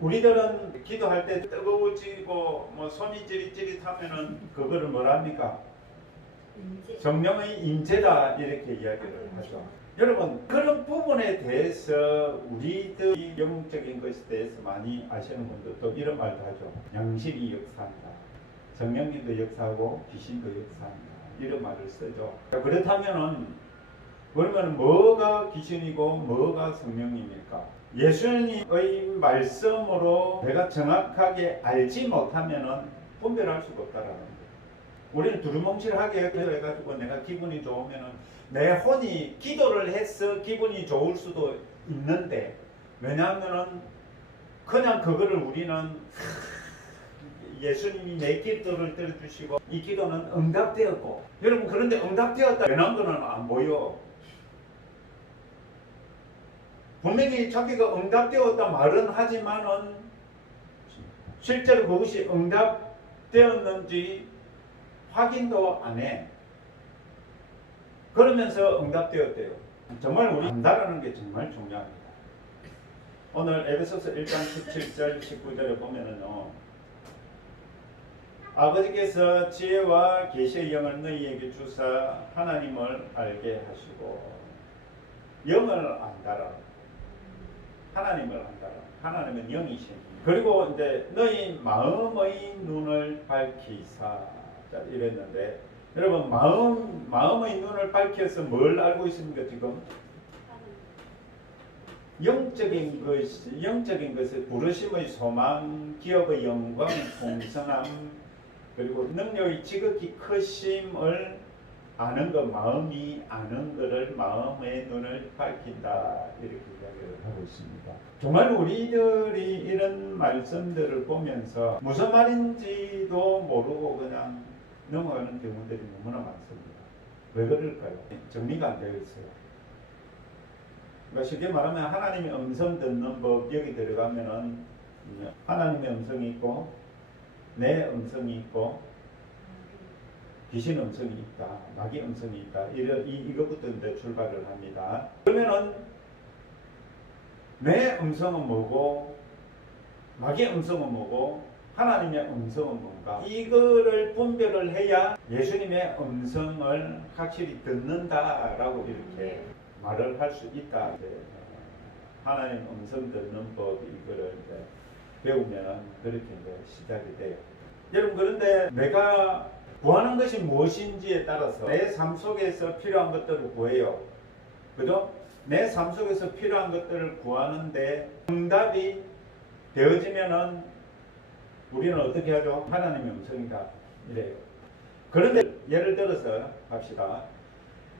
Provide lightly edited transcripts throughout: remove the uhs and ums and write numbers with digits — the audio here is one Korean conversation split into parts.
우리들은 기도할 때 뜨거워지고 뭐 손이 찌릿찌릿하면은 그거를 뭐랍니까? 성령의 임재다 이렇게 이야기를 하죠. 여러분 그런 부분에 대해서 우리들이 영적인 것에 대해서 많이 아시는 분들도 이런 말도 하죠. 양심이 역사한다. 성령님도 역사하고 귀신도 역사한다. 이런 말을 쓰죠. 그렇다면은 그러면 뭐가 귀신이고 뭐가 성령입니까? 예수님의 말씀으로 내가 정확하게 알지 못하면은 분별할 수가 없다라는 거예요. 우리는 두루뭉실하게 해가지고 내가 기분이 좋으면은 내 혼이 기도를 해서 기분이 좋을 수도 있는데, 왜냐하면은 그냥 그거를 우리는 예수님이 내 기도를 들어주시고 이 기도는 응답되었고, 여러분 그런데 응답되었다 변한 거는 안 보여. 분명히 자기가 응답되었다 말은 하지만은 실제로 그것이 응답되었는지 확인도 안 해. 그러면서 응답되었대요. 정말 우리 안다라는 게 정말 중요합니다. 오늘 에베소서 1장 17절 19절에 보면은요, 아버지께서 지혜와 계시의 영을 너희에게 주사 하나님을 알게 하시고, 영을 안다라, 하나님을 안다라. 하나님은 영이신. 그리고 이제 너희 마음의 눈을 밝히사, 이랬는데, 여러분 마음의 눈을 밝혀서 뭘 알고 있습니까? 지금 영적인 것을 부르심의 소망, 기업의 영광, 풍성함, 그리고 능력이 지극히 크심을 아는 것, 마음이 아는 것을 마음의 눈을 밝힌다 이렇게 이야기를 하고 있습니다. 정말 우리들이 이런 말씀들을 보면서 무슨 말인지도 모르고 그냥 넘어가는 경우들이 너무나 많습니다. 왜 그럴까요? 정리가 안 되어 있어요. 그러니까 쉽게 말하면 하나님의 음성 듣는 법, 여기 들어가면은 하나님의 음성이 있고 내 음성이 있고 귀신 음성이 있다, 마귀 음성이 있다. 이것부터 이제 출발을 합니다. 그러면은 내 음성은 뭐고 마귀 음성은 뭐고 하나님의 음성은 뭔가, 이거를 분별을 해야 예수님의 음성을 확실히 듣는다라고 이렇게 말을 할 수 있다. 하나님 음성 듣는 법, 이거를 이제 배우면 그렇게 이제 시작이 돼요. 여러분 그런데 내가 구하는 것이 무엇인지에 따라서 내 삶 속에서 필요한 것들을 구해요. 그죠? 내 삶 속에서 필요한 것들을 구하는데 응답이 되어지면은 우리는 어떻게 하죠? 하나님의 음성이다 이래요. 그런데 예를 들어서 합시다.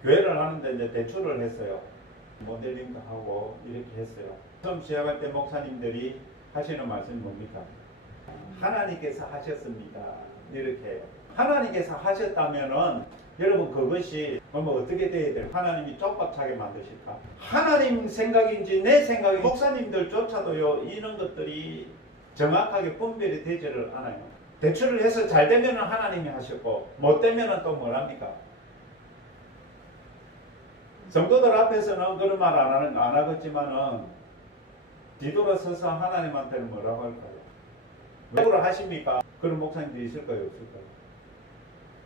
교회를 하는데 이제 대출을 했어요. 모델링도 하고 이렇게 했어요. 처음 시작할 때 목사님들이 하시는 말씀이 뭡니까? 하나님께서 하셨습니다. 이렇게 해요. 하나님께서 하셨다면은 여러분 그것이 어떻게 돼야 돼요? 하나님이 쪽박차게 만드실까? 하나님 생각인지 내 생각인지 목사님들조차도요, 이런 것들이 정확하게 분별이 되지를 않아요. 대출을 해서 잘 되면은 하나님이 하셨고 못 되면은 또 뭐랍니까? 성도들 앞에서는 그런 말 안 하겠지만은 뒤돌아서서 하나님한테는 뭐라고 할까요? 왜 그걸 하십니까? 그런 목사님들이 있을까요? 없을까요?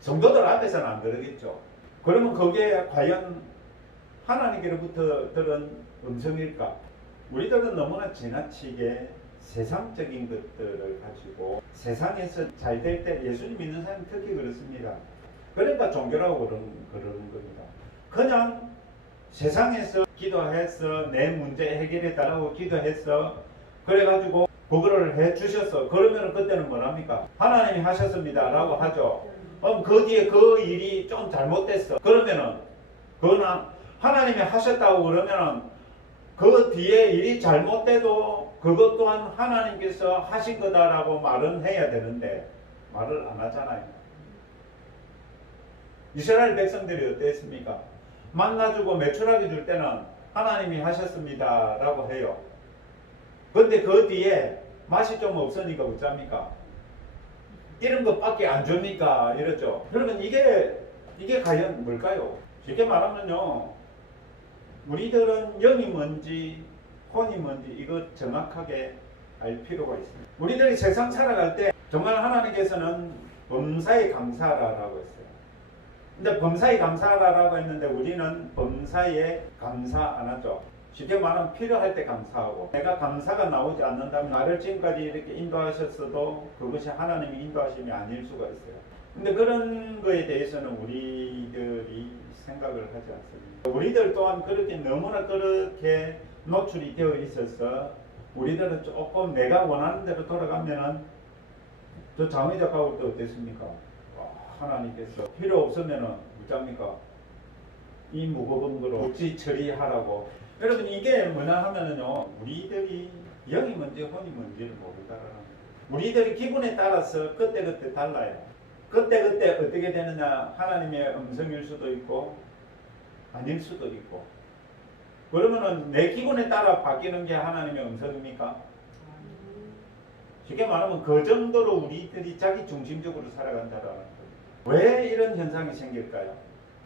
성도들 앞에서는 안 그러겠죠. 그러면 그게 과연 하나님께로부터 들은 음성일까? 우리들은 너무나 지나치게 세상적인 것들을 가지고 세상에서 잘 될 때, 예수님 믿는 사람이 특히 그렇습니다. 그러니까 종교라고 그러는 겁니다. 그냥 세상에서 기도해서 내 문제 해결해 달라고 기도해서 그래가지고 그거를 해 주셨어. 그러면 그때는 뭐랍니까? 하나님이 하셨습니다 라고 하죠. 그럼 그 뒤에 그 일이 좀 잘못됐어. 그러면은 그거는 하나님이 하셨다고 그러면은 그 뒤에 일이 잘못돼도 그것 또한 하나님께서 하신 거다라고 말은 해야 되는데 말을 안 하잖아요. 이스라엘 백성들이 어땠습니까? 만나주고 매출하게 줄 때는 하나님이 하셨습니다 라고 해요. 근데 그 뒤에 맛이 좀 없으니까 어쩝니까? 이런 것밖에 안 줍니까? 이러죠. 그러면 이게 과연 뭘까요? 쉽게 말하면요, 우리들은 영이 뭔지 혼이 뭔지 이거 정확하게 알 필요가 있습니다. 우리들이 세상 살아갈 때 정말 하나님께서는 범사에 감사하라고 했어요. 근데 범사에 감사하라고 했는데 우리는 범사에 감사 안 하죠. 쉽게 말하면 필요할 때 감사하고, 내가 감사가 나오지 않는다면 나를 지금까지 이렇게 인도하셨어도 그것이 하나님의 인도하심이 아닐 수가 있어요. 근데 그런 거에 대해서는 우리들이 생각을 하지 않습니다. 우리들 또한 그렇게 너무나 그렇게 노출이 되어 있어서 우리들은 조금 내가 원하는 대로 돌아가면은, 저 장의 작가 올 때 어땠습니까? 하나님께서 필요 없으면은 묻잡니까? 이 무거운 거로 국지 처리하라고. 여러분, 이게 뭐냐 하면은요, 우리들이 영이 뭔지 혼이 뭔지를 모르다라는 거예요. 우리들이 기분에 따라서 그때그때 달라요. 그때그때 어떻게 되느냐, 하나님의 음성일 수도 있고 아닐 수도 있고. 그러면은 내 기분에 따라 바뀌는 게 하나님의 음성입니까? 쉽게 말하면 그 정도로 우리들이 자기 중심적으로 살아간다라는 거예요. 왜 이런 현상이 생길까요?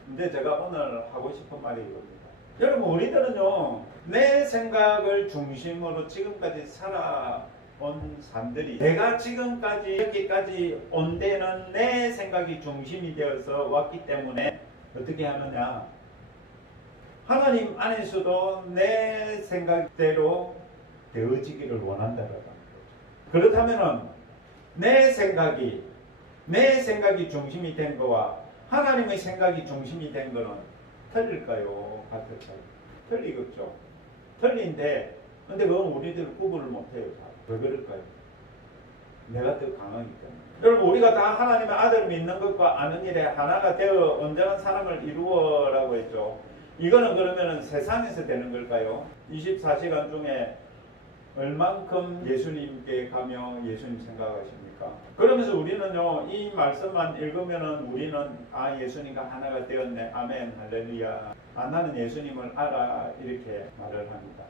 근데 제가 오늘 하고 싶은 말이 이겁니다. 여러분, 우리들은요, 내 생각을 중심으로 지금까지 살아온 사람들이, 내가 지금까지 여기까지 온 데는 내 생각이 중심이 되어서 왔기 때문에 어떻게 하느냐, 하나님 안에서도 내 생각대로 되어지기를 원한다라는 거죠. 그렇다면은 내 생각이 중심이 된 거와 하나님의 생각이 중심이 된 거는 틀릴까요? 같을까요? 틀리겠죠. 틀린데, 근데 그건 우리들 구분을 못해요. 왜 그럴까요? 내가 더 강하기 때문에. 여러분, 우리가 다 하나님의 아들을 믿는 것과 아는 일에 하나가 되어 온전한 사람을 이루어라고 했죠. 이거는 그러면은 세상에서 되는 걸까요? 24시간 중에 얼만큼 예수님께 가며 예수님 생각하십니까? 그러면서 우리는요, 이 말씀만 읽으면은 우리는 예수님과 하나가 되었네, 아멘, 할렐루야, 나는 예수님을 알아, 이렇게 말을 합니다.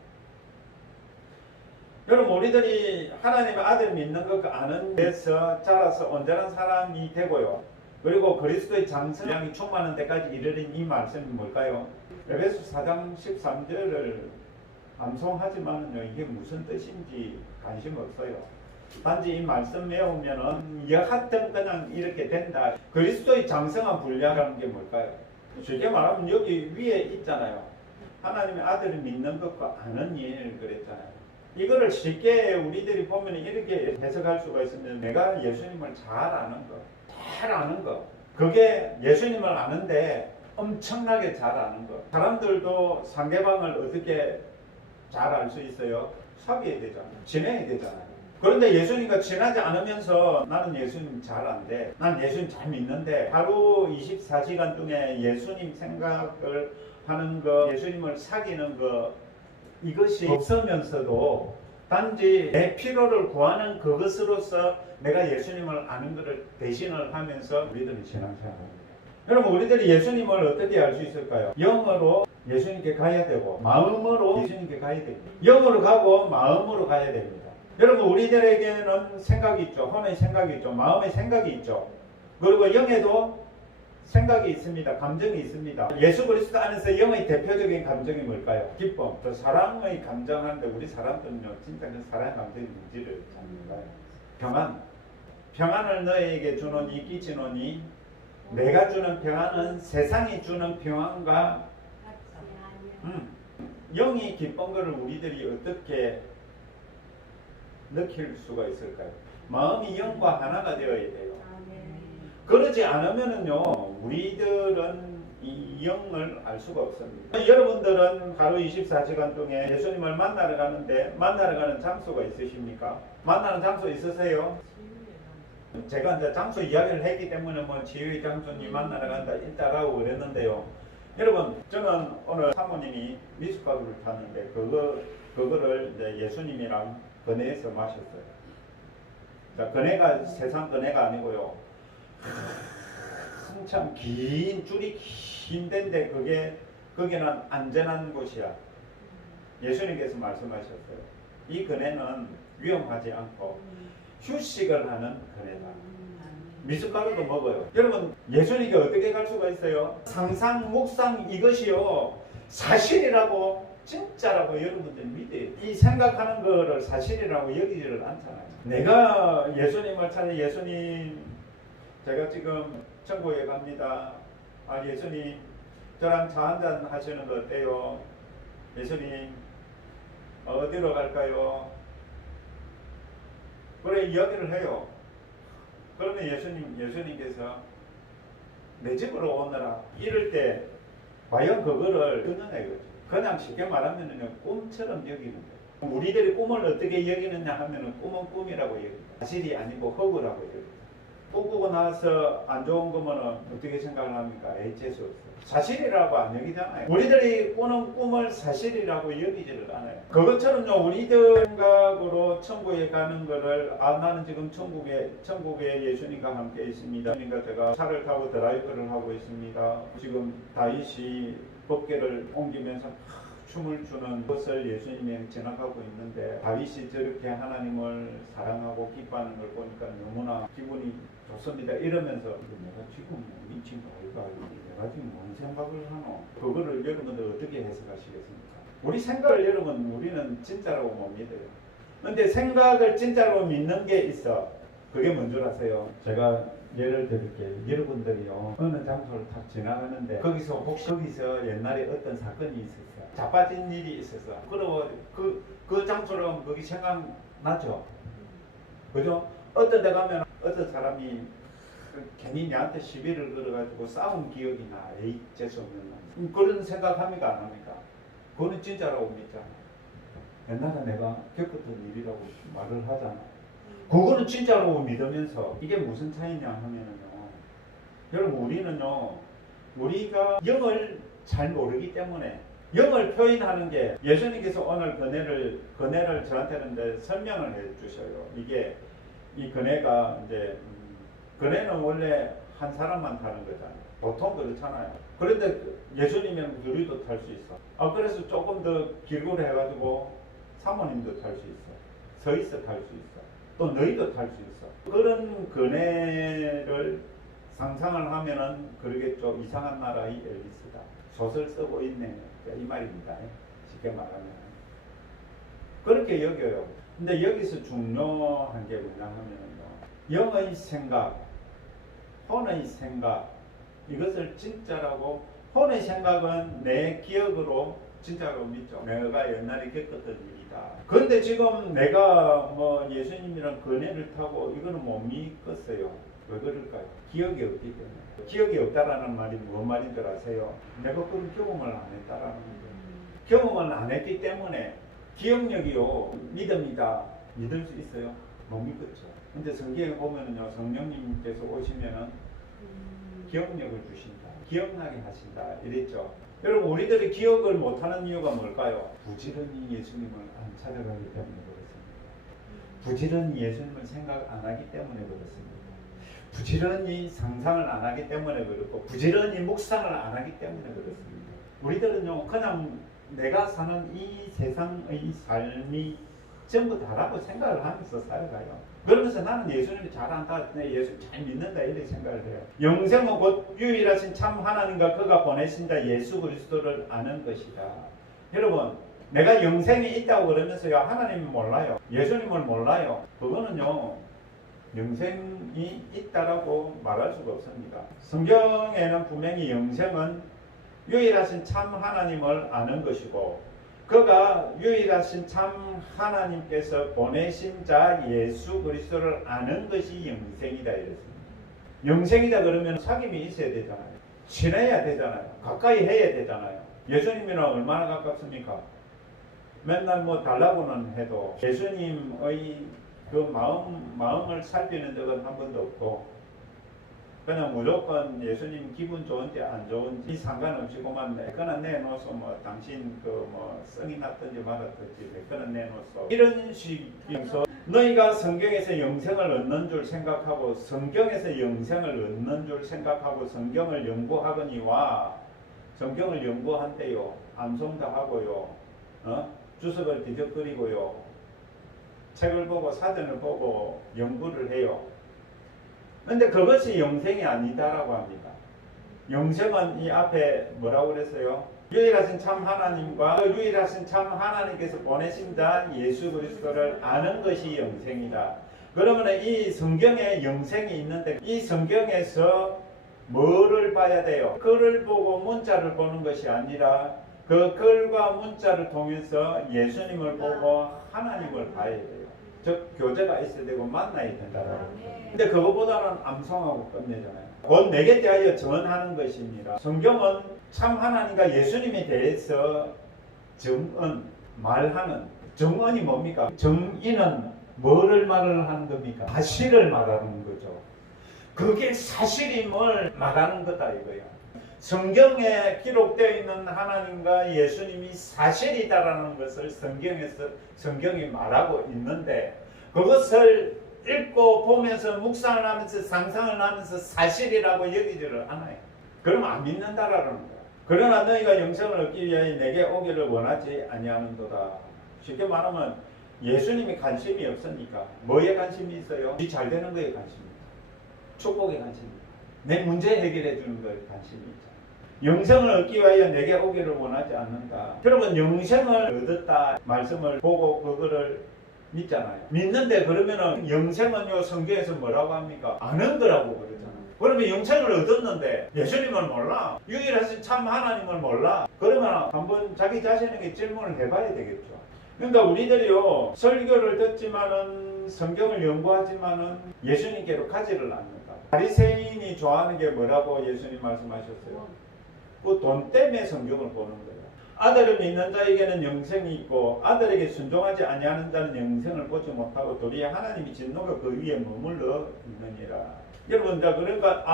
여러분, 우리들이 하나님의 아들 믿는 것과 아는 데서 자라서 온전한 사람이 되고요, 그리고 그리스도의 장성량이 충만한 데까지 이르는 이 말씀이 뭘까요? 에베소 4장 13절을 암송하지만은요, 이게 무슨 뜻인지 관심 없어요. 단지 이 말씀 외우면은 여하튼 그냥 이렇게 된다. 그리스도의 장성한 분량이라는 게 뭘까요? 쉽게 말하면 여기 위에 있잖아요. 하나님의 아들을 믿는 것과 아는 일 그랬잖아요. 이거를 쉽게 우리들이 보면 이렇게 해석할 수가 있으면, 내가 예수님을 잘 아는 거. 그게 예수님을 아는데 엄청나게 잘 아는 거. 사람들도 상대방을 어떻게 잘 알 수 있어요? 사귀어야 되잖아요. 지내야 되잖아요. 그런데 예수님과 지나지 않으면서 나는 예수님 잘 안 돼, 난 예수님 잘 믿는데, 하루 24시간 중에 예수님 생각을 하는 거, 예수님을 사귀는 거, 이것이 없으면서도 단지 내 필요를 구하는 그것으로서 내가 예수님을 아는 것을 대신을 하면서 우리들이 신앙생활합니다. 여러분, 우리들이 예수님을 어떻게 알 수 있을까요? 영으로 예수님께 가야 되고, 마음으로 예수님께 가야 됩니다. 영으로 가고 마음으로 가야 됩니다. 여러분, 우리들에게는 생각이 있죠. 혼의 생각이 있죠. 마음의 생각이 있죠. 그리고 영에도 생각이 있습니다. 감정이 있습니다. 예수 그리스도 안에서 영의 대표적인 감정이 뭘까요? 기쁨, 또 사랑의 감정하는데, 우리 사람들은요, 진짜 그 사랑의 감정이 뭔지를 잘 몰라요. 평안을 너에게 주노니 끼치노니, 내가 주는 평안은 세상이 주는 평안과 영이 기쁜 것을 우리들이 어떻게 느낄 수가 있을까요? 마음이 영과 하나가 되어야 돼요. 그러지 않으면은요, 우리들은 이 영을 알 수가 없습니다. 여러분들은 하루 24시간 중에 예수님을 만나러 가는 장소가 있으십니까? 만나는 장소 있으세요? 제가 이제 장소 이야기를 했기 때문에 뭐 지휘 장소님 만나러 간다 있다라고 그랬는데요. 여러분, 저는 오늘 사모님이 미숫가루를 탔는데 그거를 이제 예수님이랑 건네에서 마셨어요. 자, 건네가 세상 건네가 아니고요, 한참 긴 줄이 긴 데인데 거기는 안전한 곳이야. 예수님께서 말씀하셨어요. 이 건네는 위험하지 않고 휴식을 하는 건네다. 미숫가루도 먹어요. 여러분, 예수님께 어떻게 갈 수가 있어요? 상상 묵상 이것이요 사실이라고 진짜라고 여러분들 믿어요. 이 생각하는 거를 사실이라고 여기지를 않잖아요. 내가 예수님을 찾아 예수님 제가 지금 천국에 갑니다. 아 예수님 저랑 차 한잔 하시는 거 어때요? 예수님 어디로 갈까요? 그래 이야기를 해요. 그러면 예수님께서 내 집으로 오너라. 이럴 때 과연 그거를 끊어내 거죠. 그냥 쉽게 말하면은 꿈처럼 여기는 거예요. 우리들이 꿈을 어떻게 여기느냐 하면은 꿈은 꿈이라고 여깁니다. 사실이 아니고 허구라고 여깁니다. 꿈꾸고 나서 안 좋은 거면은 어떻게 생각을 합니까? 재수 없어요. 사실이라고 안 여기잖아요. 우리들이 꾸는 꿈을 사실이라고 여기지를 않아요. 그것처럼요, 우리들 생각으로 천국에 가는 거를, 아, 나는 지금 천국에 예수님과 함께 있습니다. 예수님과 제가 차를 타고 드라이브를 하고 있습니다. 지금 다윗이 법궤를 옮기면서 춤을 추는 것을 예수님이 지나가고 있는데 다윗이 저렇게 하나님을 사랑하고 기뻐하는 걸 보니까 너무나 기분이 좋습니다. 이러면서 내가 지금 미친 거 아이가 내가 지금 뭔 생각을 하노? 그거를 여러분들 어떻게 해석하시겠습니까? 우리 생각을 여러분 우리는 진짜라고 못 믿어요. 근데 생각을 진짜로 믿는 게 있어. 그게 뭔 줄 아세요? 제가 예를 들게요. 여러분들이요 어느 장소를 탁 지나가는데 거기서 옛날에 어떤 사건이 있었어. 자빠진 일이 있었어. 그리고 그 장소로 거기 생각나죠? 그죠? 어떤 데 가면 어떤 사람이 괜히 나한테 시비를 걸어가지고 싸운 기억이 나. 에이 재수없는 놈. 그런 생각합니까 안 합니까? 그거는 진짜라고 믿잖아. 옛날에 내가 겪었던 일이라고 말을 하잖아. 그거는 진짜로 믿으면서 이게 무슨 차이냐 하면은요. 여러분 우리는요. 우리가 영을 잘 모르기 때문에 영을 표현하는 게 예수님께서 오늘 근혜를 저한테는 설명을 해 주셔요. 이게 이 근혜가 이제 근혜는 원래 한 사람만 타는 거잖아요. 보통 그렇잖아요. 그런데 예수님은 둘이도 탈 수 있어. 그래서 조금 더 길고 해가지고 사모님도 탈 수 있어. 서 있어 탈 수 있어. 또 너희도 탈 수 있어. 그런 근혜를 상상을 하면은 그러겠죠. 이상한 나라의 엘리스다. 소설 쓰고 있네. 이 말입니다. 쉽게 말하면. 그렇게 여겨요. 근데 여기서 중요한 게 뭐냐 하면은요. 영의 생각, 혼의 생각, 이것을 진짜라고, 혼의 생각은 내 기억으로 진짜로 믿죠. 내가 옛날에 겪었던 일이다. 그런데 지금 내가 뭐 예수님이랑 근혜를 타고 이거는 못 믿겠어요. 왜 그럴까요? 기억이 없기 때문에. 기억이 없다라는 말이 뭔 말인 줄 아세요? 내가 그런 경험을 안 했다라는 거예요. 경험을 안 했기 때문에 기억력이요. 믿습니다. 믿을 수 있어요? 못 믿겠죠. 근데 성경에 보면은요. 성령님께서 오시면은 기억력을 주신다. 기억나게 하신다. 이랬죠. 여러분 우리들이 기억을 못하는 이유가 뭘까요? 부지런히 예수님을 안 찾아가기 때문에 그렇습니다. 부지런히 예수님을 생각 안 하기 때문에 그렇습니다. 부지런히 상상을 안 하기 때문에 그렇고 부지런히 묵상을 안 하기 때문에 그렇습니다. 우리들은요 그냥 내가 사는 이 세상의 삶이 전부 다라고 생각을 하면서 살아가요. 그러면서 나는 예수님이 잘 안다, 예수 잘 믿는다 이렇게 생각을 해요. 영생은 곧 유일하신 참 하나님과 그가 보내신 자 예수 그리스도를 아는 것이다. 여러분 내가 영생이 있다고 그러면서요 하나님을 몰라요. 예수님을 몰라요. 그거는요 영생이 있다라고 말할 수가 없습니다. 성경에는 분명히 영생은 유일하신 참 하나님을 아는 것이고 그가 유일하신 참 하나님께서 보내신 자 예수 그리스도를 아는 것이 영생이다 이랬습니다. 영생이다 그러면 사귐이 있어야 되잖아요. 친해야 되잖아요. 가까이 해야 되잖아요. 예수님이랑 얼마나 가깝습니까? 맨날 뭐 달라고는 해도 예수님의 그 마음을 살피는 적은 한 번도 없고 그냥 무조건 예수님 기분 좋은지 안 좋은지 상관없이고만 내거나 내놓소 뭐 당신 그 뭐 성이 났든지 말았든지 내거나 내놓소 이런 식이면서 너희가 성경에서 영생을 얻는 줄 생각하고 성경에서 영생을 얻는 줄 생각하고 성경을 연구하거니와 성경을 연구한대요. 암송도 하고요. 주석을 뒤적거리고요. 책을 보고 사전을 보고 연구를 해요. 근데 그것이 영생이 아니다라고 합니다. 영생은 이 앞에 뭐라고 그랬어요? 유일하신 참 하나님과 그 유일하신 참 하나님께서 보내신 자 예수 그리스도를 아는 것이 영생이다. 그러면 이 성경에 영생이 있는데 이 성경에서 뭐를 봐야 돼요? 글을 보고 문자를 보는 것이 아니라 그 글과 문자를 통해서 예수님을 보고 하나님을 봐야 돼요. 즉 교제가 있어야 되고 만나야 된다라는 거예요. 근데 그것보다는 암송하고 끝내잖아요. 곧 내게 대하여 전하는 것입니다. 성경은 참 하나님과 예수님에 대해서 정언, 말하는 정언이 뭡니까? 정의는 뭐를 말을 하는 겁니까? 사실을 말하는 거죠. 그게 사실임을 말하는 거다 이거야. 성경에 기록되어 있는 하나님과 예수님이 사실이다라는 것을 성경이 말하고 있는데 그것을 읽고 보면서 묵상을 하면서 상상을 하면서 사실이라고 여기지를 않아요. 그러면 안 믿는다라는 거야. 그러나 너희가 영생을 얻기 위하여 내게 오기를 원하지 아니하는도다. 쉽게 말하면 예수님이 관심이 없으니까 뭐에 관심이 있어요? 네 잘 되는 거에 관심이 있다. 축복에 관심이 있다. 내 문제 해결해 주는 거에 관심이 있다. 영생을 얻기 위하여 내게 오기를 원하지 않는다. 여러분 영생을 얻었다 말씀을 보고 그거를 믿잖아요. 믿는데 그러면은 영생은요 성경에서 뭐라고 합니까? 아는 거라고 그러잖아요. 그러면 영생을 얻었는데 예수님을 몰라. 유일하신 참 하나님을 몰라. 그러면 한번 자기 자신에게 질문을 해봐야 되겠죠. 그러니까 우리들이요 설교를 듣지만은 성경을 연구하지만은 예수님께로 가지를 않는다. 바리새인이 좋아하는 게 뭐라고 예수님 말씀하셨어요? 그 돈 때문에 성경을 보는 거예요. 아들을 믿는 자에게는 영생이 있고 아들에게 순종하지 아니하는 자는 영생을 보지 못하고 도리에 하나님이 진노가 그 위에 머물러 있느니라. 여러분, 그러니까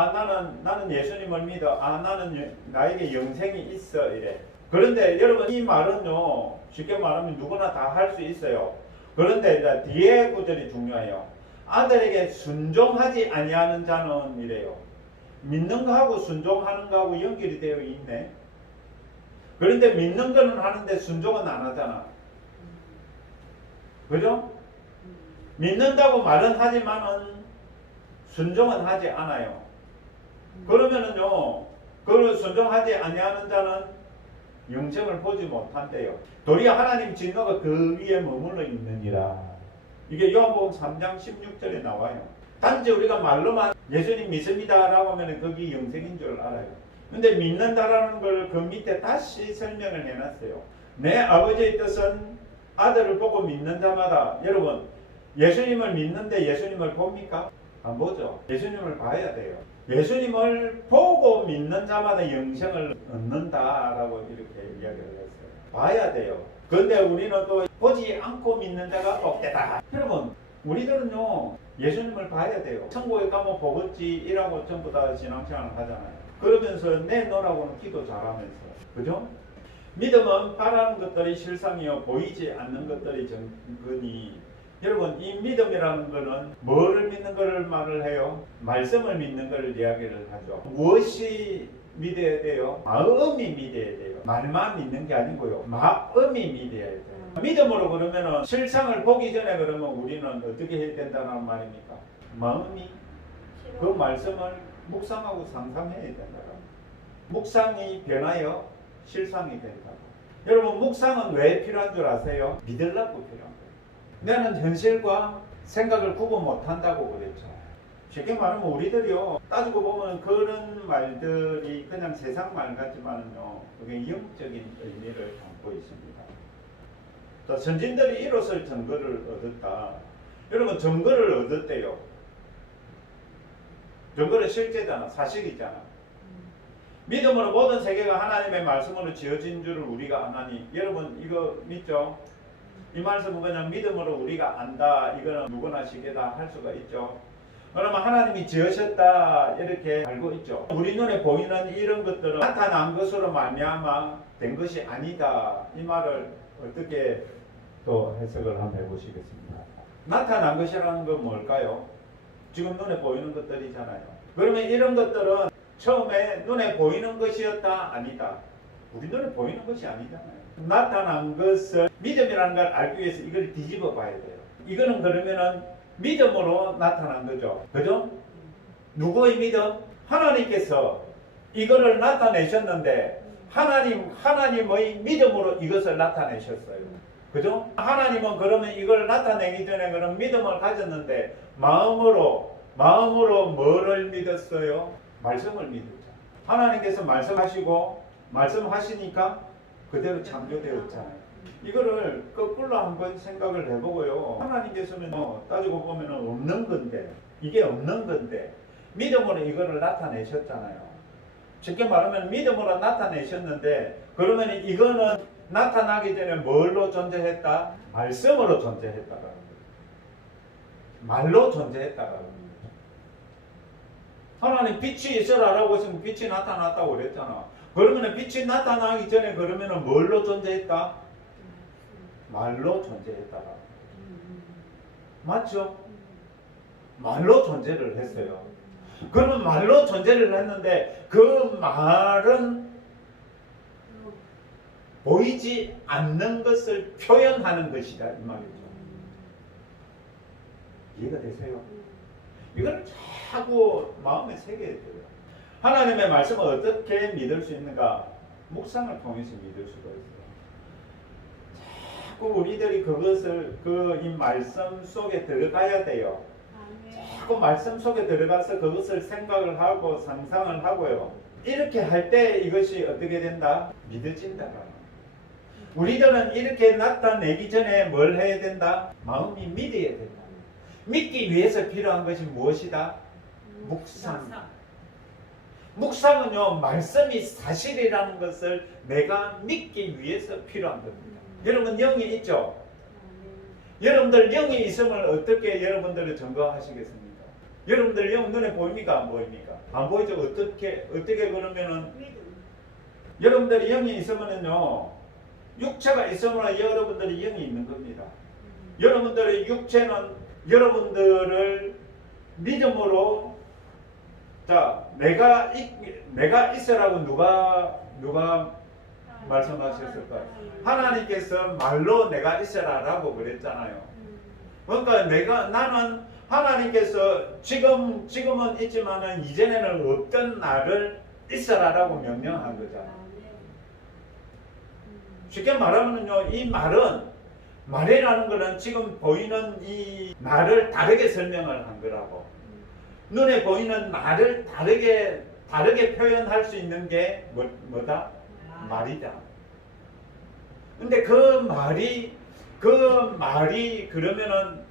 나는 예수님을 믿어. 나는 나에게 영생이 있어 이래. 그런데 여러분 이 말은요 쉽게 말하면 누구나 다 할 수 있어요. 그런데 이제 뒤에 구절이 중요해요. 아들에게 순종하지 아니하는 자는 이래요. 믿는 거하고 순종하는 거하고 연결이 되어 있네. 그런데 믿는 거는 하는데 순종은 안 하잖아. 그죠? 믿는다고 말은 하지만은 순종은 하지 않아요. 그러면은요, 그걸 순종하지 아니하는 자는 영생을 보지 못한대요. 도리어 하나님 진노가 그 위에 머물러 있느니라. 이게 요한복음 3장 16절에 나와요. 단지 우리가 말로만 예수님 믿습니다 라고 하면 거기 영생인 줄 알아요. 근데 믿는다라는 걸 그 밑에 다시 설명을 해놨어요. 내 아버지의 뜻은 아들을 보고 믿는 자마다. 여러분 예수님을 믿는데 예수님을 봅니까? 안 보죠. 예수님을 봐야 돼요. 예수님을 보고 믿는 자마다 영생을 얻는다라고 이렇게 이야기를 했어요. 봐야 돼요. 그런데 우리는 또 보지 않고 믿는 자가 복되다. 여러분 우리들은요 예수님을 봐야 돼요. 천국에 가면 보겠지 이라고 전부 다 신앙생활을 하잖아요. 그러면서 내놓으라고는 기도 잘하면서. 그죠? 믿음은 바라는 것들이 실상이요 보이지 않는 것들이 정근이. 여러분 이 믿음이라는 것은 뭐를 믿는 것을 말을 해요? 말씀을 믿는 것을 이야기를 하죠. 무엇이 믿어야 돼요? 마음이 믿어야 돼요. 말만 믿는 게 아니고요. 마음이 믿어야 돼요. 믿음으로 그러면은 실상을 보기 전에 그러면 우리는 어떻게 해야 된다는 말입니까? 마음이 그 말씀을 묵상하고 상상해야 된다고. 묵상이 변하여 실상이 된다고. 여러분 묵상은 왜 필요한 줄 아세요? 믿으려고 필요한 거예요. 나는 현실과 생각을 구분 못한다고 그랬죠. 쉽게 말하면 우리들이요 따지고 보면 그런 말들이 그냥 세상 말 같지만은요 그게 영적인 의미를 담고 있습니다. 자, 선진들이 이로써 증거를 얻었다. 여러분 증거를 얻었대요. 증거는 실제잖아. 사실이잖아. 믿음으로 모든 세계가 하나님의 말씀으로 지어진 줄을 우리가 아나니. 여러분 이거 믿죠? 이 말씀은 그냥 믿음으로 우리가 안다. 이거는 누구나 시계다 할 수가 있죠. 그러면 하나님이 지으셨다 이렇게 알고 있죠. 우리 눈에 보이는 이런 것들은 나타난 것으로 말미암아 된 것이 아니다. 이 말을 어떻게 또 해석을 한번 해보시겠습니다. 나타난 것이라는 건 뭘까요? 지금 눈에 보이는 것들이잖아요. 그러면 이런 것들은 처음에 눈에 보이는 것이었다? 아니다. 우리 눈에 보이는 것이 아니잖아요. 나타난 것을 믿음이라는 걸 알기 위해서 이걸 뒤집어 봐야 돼요. 이거는 그러면은 믿음으로 나타난 거죠. 그죠? 누구의 믿음? 하나님께서 이거를 나타내셨는데 하나님의 믿음으로 이것을 나타내셨어요. 그죠? 하나님은 그러면 이걸 나타내기 전에 그런 믿음을 가졌는데 마음으로 뭐를 믿었어요? 말씀을 믿었죠. 하나님께서 말씀하시고 말씀하시니까 그대로 창조되었잖아요. 이거를 거꾸로 한번 생각을 해보고요. 하나님께서는 따지고 보면 없는 건데, 이게 없는 건데 믿음으로 이거를 나타내셨잖아요. 쉽게 말하면 믿음으로 나타내셨는데, 그러면 이거는 나타나기 전에 뭘로 존재했다? 말씀으로 존재했다라는 거예요. 말로 존재했다라는 거예요. 하나님 빛이 있으라라고 했으면 빛이 나타났다고 그랬잖아. 그러면 빛이 나타나기 전에 그러면 뭘로 존재했다? 말로 존재했다라. 맞죠? 말로 존재를 했어요. 그러면 말로 존재를 했는데 그 말은 보이지 않는 것을 표현하는 것이다 이 말이죠. 이해가 되세요? 이걸 자꾸 마음에 새겨야 돼요. 하나님의 말씀을 어떻게 믿을 수 있는가? 묵상을 통해서 믿을 수가 있어요. 자꾸 우리들이 그것을 이 말씀 속에 들어가야 돼요. 자꾸 말씀 속에 들어가서 그것을 생각을 하고 상상을 하고요. 이렇게 할 때 이것이 어떻게 된다? 믿어진다. 우리들은 이렇게 나타내기 전에 뭘 해야 된다? 마음이 믿어야 된다. 믿기 위해서 필요한 것이 무엇이다? 묵상. 묵상은요, 말씀이 사실이라는 것을 내가 믿기 위해서 필요한 겁니다. 여러분 영이 있죠? 여러분들 영이 있음을 어떻게 여러분들을 증거하시겠습니까? 여러분들 영 눈에 보입니까? 안 보입니까? 안 보이죠? 어떻게 그러면은 여러분들이 영이 있으면은요, 육체가 있으면 여러분들이 영이 있는 겁니다. 여러분들의 육체는 여러분들을 믿음으로, 자, 내가 있으라고 누가 말씀하셨을까요? 하나님께서 말로 내가 있으라라고 그랬잖아요. 그러니까 나는 하나님께서 지금은 있지만은 이전에는 없던 나를 있으라라고 명령한 거잖아요. 쉽게 말하면요, 이 말이라는 것은 지금 보이는 이 나를 다르게 설명을 한 거라고. 눈에 보이는 나를 다르게 표현할 수 있는 게 뭐다? 말이다. 근데 그 말이 그러면은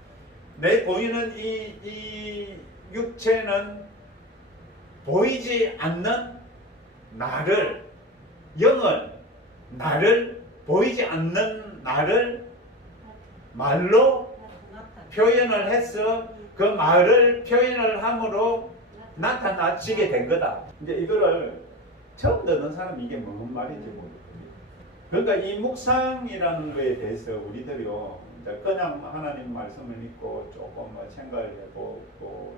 내 보이는 이 육체는 보이지 않는 나를, 보이지 않는 나를 말로 표현을 해서 그 말을 표현을 함으로 나타나지게 된 거다. 이제 이거를 처음 듣는 사람이 이게 무슨 말인지 모르겠어요. 그러니까 이 묵상이라는 거에 대해서 우리들이요, 그냥 하나님 말씀을 믿고 조금 생각을 해보고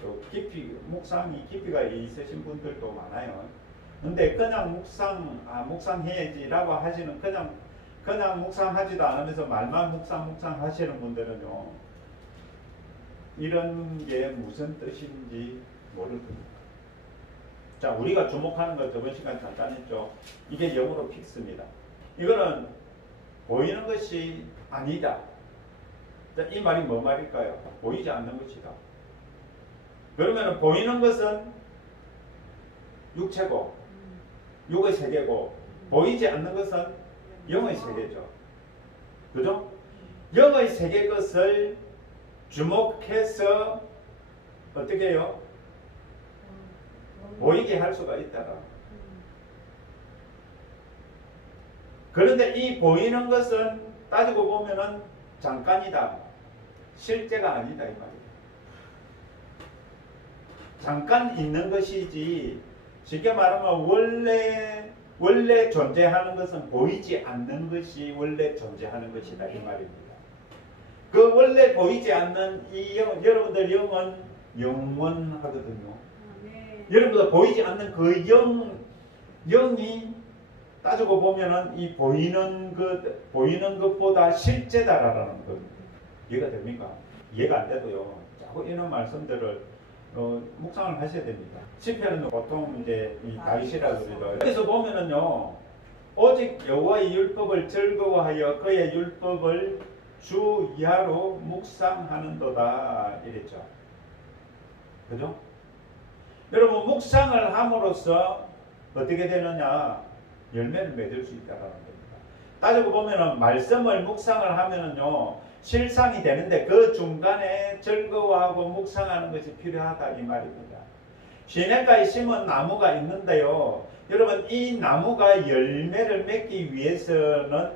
또 깊이 묵상이 깊이가 있으신 분들도 많아요. 근데 그냥 묵상해야지라고 하시는 그냥 묵상하지도 않으면서 말만 묵상 하시는 분들은요, 이런 게 무슨 뜻인지 모르거든요. 자, 우리가 주목하는 것 저번 시간 잠깐 했죠. 이게 영어로 픽스입니다. 이거는 보이는 것이 아니다. 자, 이 말이 뭐 말일까요? 보이지 않는 것이다. 그러면 보이는 것은 육체고 육의 세계고, 보이지 않는 것은 영의 세계죠. 그죠? 영의 세계 것을 주목해서 어떻게 해요? 보이게 할 수가 있다라. 그런데 이 보이는 것은 따지고 보면은 잠깐이다. 실제가 아니다 이 말이에요. 잠깐 있는 것이지, 쉽게 말하면 원래 존재하는 것은 보이지 않는 것이 원래 존재하는 것이다 이 말입니다. 그 원래 보이지 않는 이 여러분들 영은 영원하거든요. 여러분들 보이지 않는 그 영이 따지고 보면은 이 보이는 것보다 실제다라는 겁니다. 이해가 됩니까? 이해가 안 돼도요, 자꾸 이런 말씀들을 묵상을 하셔야 됩니다. 시편은 보통 이제 이 다윗이라 그러죠. 여기서 보면은요, 오직 여호와의 율법을 즐거워하여 그의 율법을 주 이하로 묵상하는도다 이랬죠. 그죠? 여러분, 묵상을 함으로써 어떻게 되느냐? 열매를 맺을 수 있다는 겁니다. 따지고 보면은 말씀을 묵상을 하면은요, 실상이 되는데 그 중간에 즐거워하고 묵상하는 것이 필요하다 이 말입니다. 시냇가에 심은 나무가 있는데요, 여러분, 이 나무가 열매를 맺기 위해서는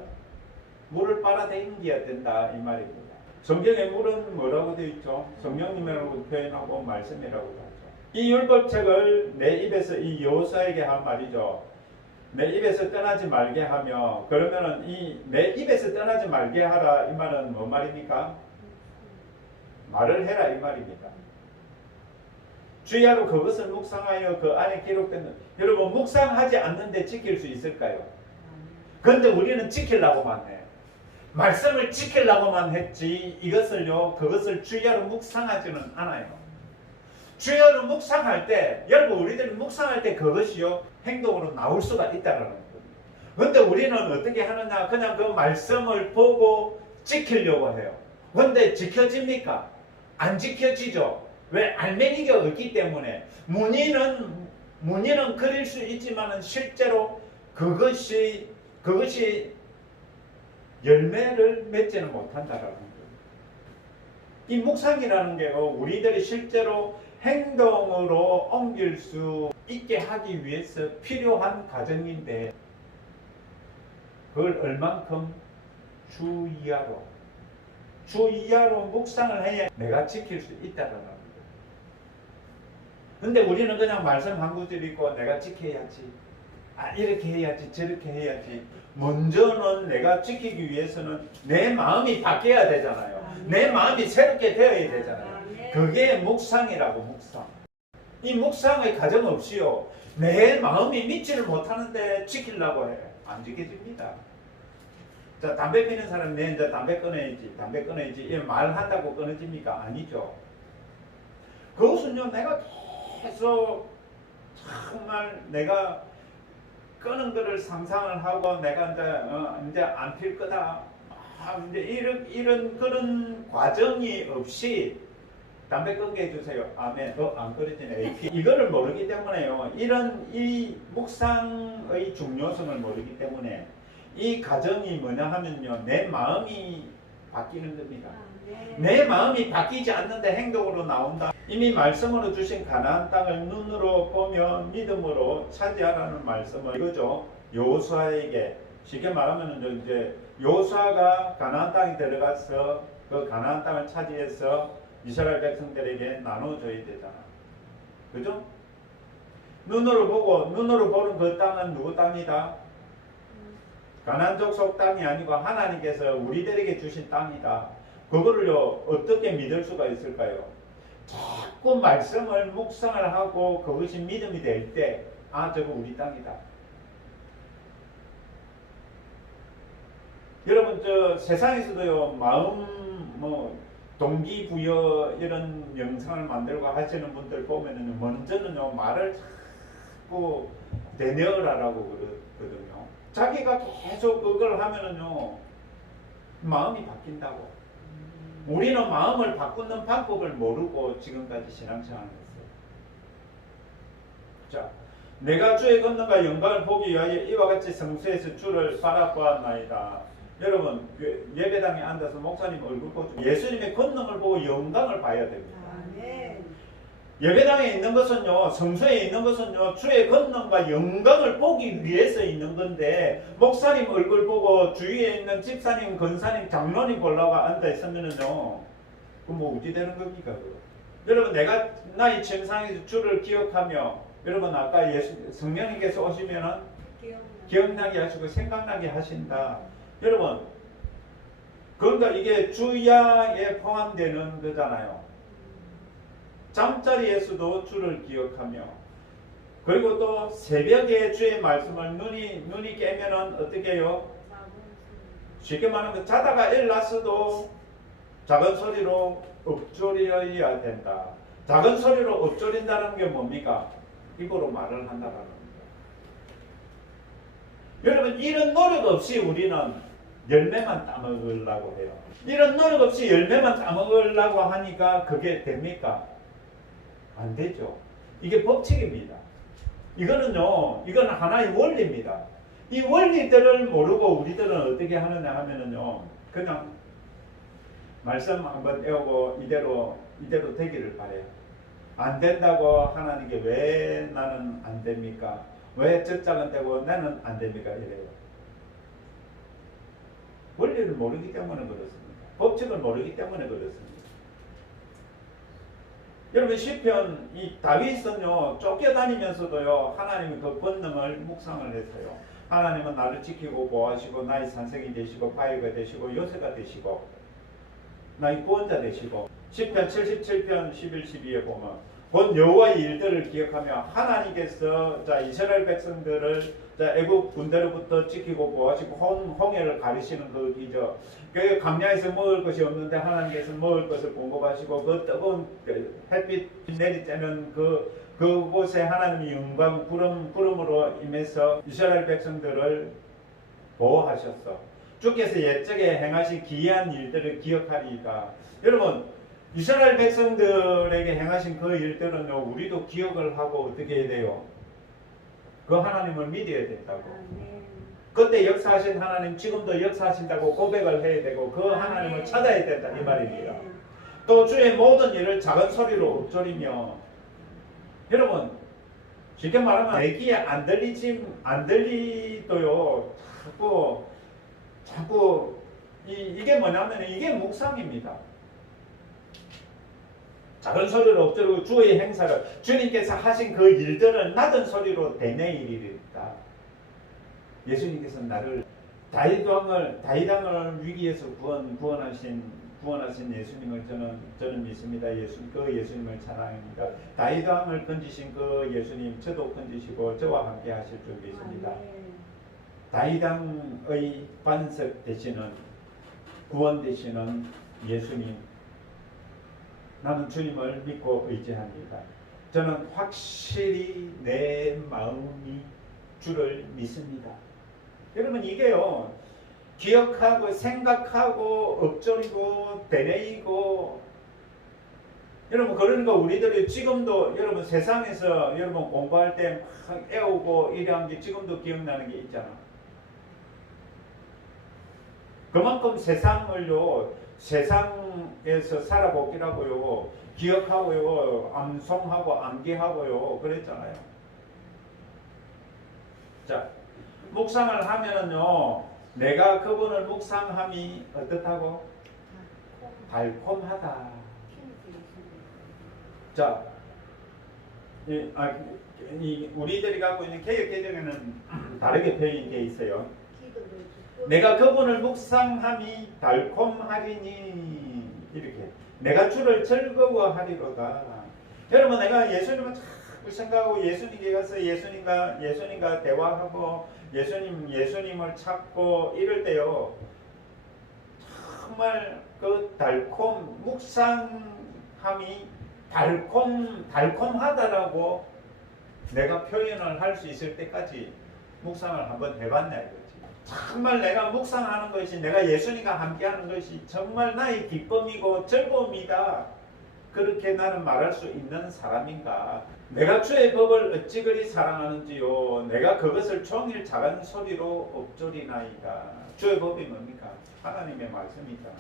물을 빨아당겨야 된다 이 말입니다. 성경에 물은 뭐라고 되어 있죠? 성령님이라고 표현하고 말씀이라고 하죠. 이 율법책을 내 입에서 이 여호수아에게 한 말이죠. 내 입에서 떠나지 말게 하며, 그러면은 이 내 입에서 떠나지 말게 하라 이 말은 뭔 말입니까? 말을 해라 이 말입니다. 주야로 그것을 묵상하여 그 안에 기록된, 여러분, 묵상하지 않는데 지킬 수 있을까요? 그런데 우리는 지키려고만 해. 말씀을 지키려고만 했지 이것을요, 그것을 주야로 묵상하지는 않아요. 주야로 묵상할 때, 여러분, 우리들이 묵상할 때 그것이요 행동으로 나올 수가 있다는 겁니다. 그런데 우리는 어떻게 하느냐? 그냥 그 말씀을 보고 지키려고 해요. 그런데 지켜집니까? 안 지켜지죠. 왜? 알맹이가 없기 때문에. 무늬는 그릴 수 있지만 실제로 그것이 열매를 맺지는 못한다라는 거예요. 이 묵상이라는 게 우리들이 실제로 행동으로 옮길 수 있게 하기 위해서 필요한 과정인데, 그걸 얼만큼 주 이하로 묵상을 해야 내가 지킬 수 있다는 겁니다. 근데 우리는 그냥 말씀 한 구절 읽고 내가 지켜야지, 이렇게 해야지, 저렇게 해야지. 먼저는 내가 지키기 위해서는 내 마음이 바뀌어야 되잖아요. 내 마음이 새롭게 되어야 되잖아요. 그게 묵상이라고, 묵상. 이 묵상의 과정 없이요, 내 마음이 믿지를 못하는데 지키려고 해. 안 지켜집니다. 자, 담배 피는 사람, 내 이제 담배 끊어야지. 이 말한다고 끊어집니까? 아니죠. 그것은요, 내가 계속 정말 내가 끄는 거를 상상을 하고 내가 이제 안 필 거다. 이제 이런 그런 과정이 없이 담배 끊게 해주세요. 아멘. 안 끊어지네. 이거를 모르기 때문에요. 이 묵상의 중요성을 모르기 때문에 이 과정이 뭐냐 하면요, 내 마음이 바뀌는 겁니다. 내 마음이 바뀌지 않는데 행동으로 나온다. 이미 말씀으로 주신 가나안 땅을 눈으로 보며 믿음으로 차지하라는 말씀을 이거죠. 여호수아에게 쉽게 말하면 이제 여호수아가 가나안 땅에 들어가서 그 가나안 땅을 차지해서 이스라엘 백성들에게 나눠줘야 되잖아. 그죠? 눈으로 보는 그 땅은 누구 땅이다? 가나안 족속 땅이 아니고 하나님께서 우리들에게 주신 땅이다. 그거를요, 어떻게 믿을 수가 있을까요? 자꾸 말씀을 묵상을 하고 그것이 믿음이 될 때, 저거 우리 땅이다. 여러분, 세상에서도요, 마음, 동기부여 이런 영상을 만들고 하시는 분들 보면은 먼저는요, 말을 자꾸 내내어라라고 그러거든요. 자기가 계속 그걸 하면은요, 마음이 바뀐다고. 우리는 마음을 바꾸는 방법을 모르고 지금까지 신앙생활을 했어요. 자, 내가 주의 권능과 영광을 보기 위하여 이와 같이 성수에서 주를 바라보았나이다. 여러분, 예배당에 앉아서 목사님 얼굴 보고 예수님의 권능을 보고 영광을 봐야 됩니다. 예배당에 있는 것은요, 성소에 있는 것은요, 주의 권능과 영광을 보기 위해서 있는 건데, 목사님 얼굴 보고 주위에 있는 집사님, 권사님, 장로님 보려고 앉아 있으면은요, 뭐 어찌 되는 겁니까? 여러분, 내가 나의 침상에서 주를 기억하며, 여러분 아까 성령님께서 오시면은 기억나게 하시고 생각나게 하신다. 여러분, 그러니까 이게 주야에 포함되는 거잖아요. 잠자리에서도 주를 기억하며, 그리고 또 새벽에 주의 말씀을 눈이 깨면은 어떻게 해요? 쉽게 말하면 자다가 일어났어도 작은 소리로 읊조려야 된다. 작은 소리로 읊조린다는 게 뭡니까? 입으로 말을 한다는 겁니다. 여러분, 이런 노력 없이 우리는 열매만 따먹으려고 해요. 이런 노력 없이 열매만 따먹으려고 하니까 그게 됩니까? 안 되죠. 이게 법칙입니다. 이거는 하나의 원리입니다. 이 원리들을 모르고 우리들은 어떻게 하느냐 하면은요, 그냥 말씀 한번 외우고 이대로 되기를 바래요. 안 된다고 하나님께 왜 나는 안 됩니까? 왜 적장은 되고 나는 안 됩니까? 이래요. 원리를 모르기 때문에 그렇습니다. 법칙을 모르기 때문에 그렇습니다. 여러분, 시편 이 다윗은요, 쫓겨다니면서도요, 하나님의 그 권능을 묵상을 했어요. 하나님은 나를 지키고 보호하시고 나의 산성이 되시고 바위가 되시고 요새가 되시고 나의 구원자 되시고. 시편 77편 11, 12에 보면 본 여호와의 일들을 기억하며 하나님께서 이스라엘 백성들을 애국 군대로부터 지키고 보호하시고 홍해를 가리시는 그 기적, 그 광야에서 먹을 것이 없는데 하나님께서 먹을 것을 공급하시고 그 뜨거운 햇빛 내리쬐는 그곳에 하나님의 영광 구름으로 임해서 이스라엘 백성들을 보호하셨어. 주께서 옛적에 행하신 기이한 일들을 기억하리이다. 여러분, 이스라엘 백성들에게 행하신 그 일들은요, 우리도 기억을 하고 어떻게 해야 돼요? 그 하나님을 믿어야 된다고. 그때 역사하신 하나님 지금도 역사하신다고 고백을 해야 되고 그 하나님을 찾아야 된다 이 말입니다. 또 주의 모든 일을 작은 소리로 읊조리며. 여러분, 쉽게 말하면 내 귀에 안 들리도요, 자꾸 이게 뭐냐면 이게 묵상입니다. 작은 소리로 엎드리고 주의 행사를, 주님께서 하신 그 일들을 낮은 소리로 되뇌이리이다. 예수님께서 나를 다윗왕을 위기에서 구원하신 예수님을 저는 믿습니다. 그 예수님을 찬양합니다. 다윗왕을 건지신 그 예수님 저도 건지시고 저와 함께 하실 줄 믿습니다. 다윗왕의 반석 되시는 구원 되시는 예수님, 나는 주님을 믿고 의지합니다. 저는 확실히 내 마음이 주를 믿습니다. 여러분, 이게요, 기억하고 생각하고 읊조리고 되뇌이고. 여러분, 그러니까 우리들이 지금도 여러분 세상에서 여러분 공부할 때 막 애우고 이래한 게 지금도 기억나는 게 있잖아. 그만큼 세상에서 살아보기라고요, 기억하고요, 암송하고 암기하고요, 그랬잖아요. 자, 묵상을 하면은요, 내가 그분을 묵상함이 어떻다고? 달콤하다. 자, 우리들이 갖고 있는 개역개정에는 다르게 표현이 되어 있어요. 내가 그분을 묵상함이 달콤하리니, 이렇게 내가 주를 즐거워하리로다. 여러분, 내가 예수님을 자꾸 생각하고 예수님께 가서 예수님과 대화하고 예수님을 찾고 이럴 때요, 정말 그 묵상함이 달콤하다라고 내가 표현을 할 수 있을 때까지 묵상을 한번 해봤냐 이거지. 정말 내가 묵상하는 것이, 내가 예수님과 함께하는 것이 정말 나의 기쁨이고 즐거움이다, 그렇게 나는 말할 수 있는 사람인가? 내가 주의 법을 어찌 그리 사랑하는지요, 내가 그것을 종일 작은 소리로 읊조리나이다. 주의 법이 뭡니까? 하나님의 말씀이다.